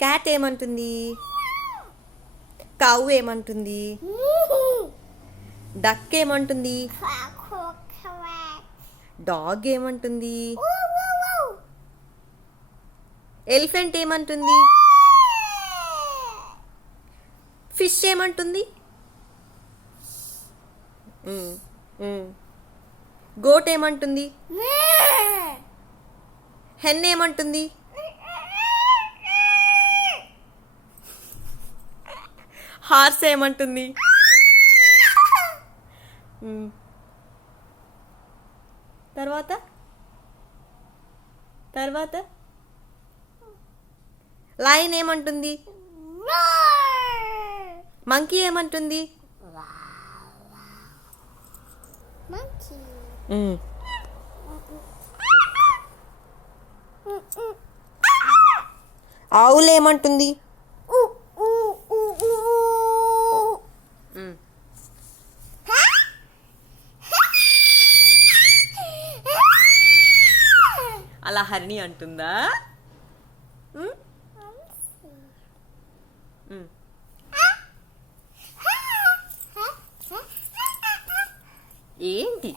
Cat ఏమంటుంది? Cow ఏమంటుంది? Duck ఏమంటుంది? డాగ్ ఏమంటుంది? ఎలిఫెంట్ ఏమంటుంది? ఫిష్ ఏమంటుంది? గోట్ ఏమంటుంది? హెన్ ఏమంటుంది? హార్స్ ఏమంటుంది? తర్వాత తర్వాత లయన్ ఏమంటుంది? మంకీ ఏమంటుంది? ఆవులు ఏమంటుంది? అలా హరిణి అంటుందా? ఏంటి?